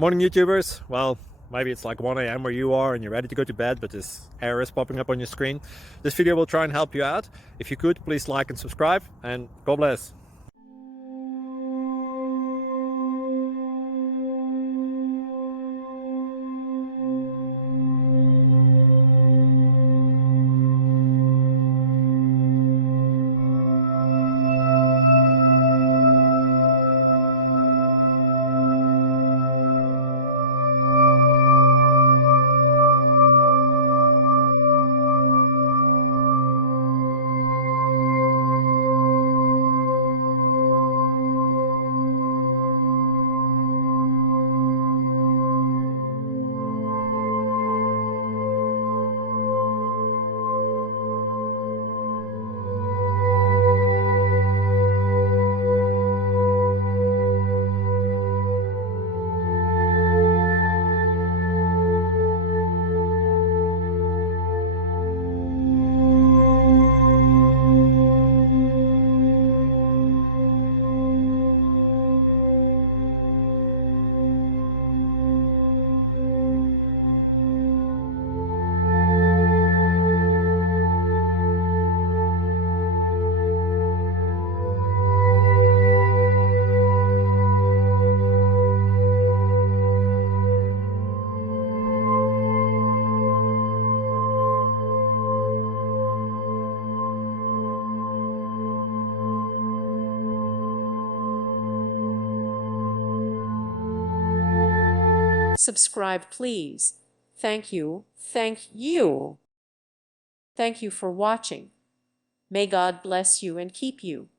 Morning, YouTubers. Well, maybe it's like 1 a.m. where you are and you're ready to go to bed, but this error is popping up on your screen. This video will try and help you out. If you could, please like and subscribe, and God bless. Subscribe, please. Thank you. Thank you. Thank you for watching. May God bless you and keep you.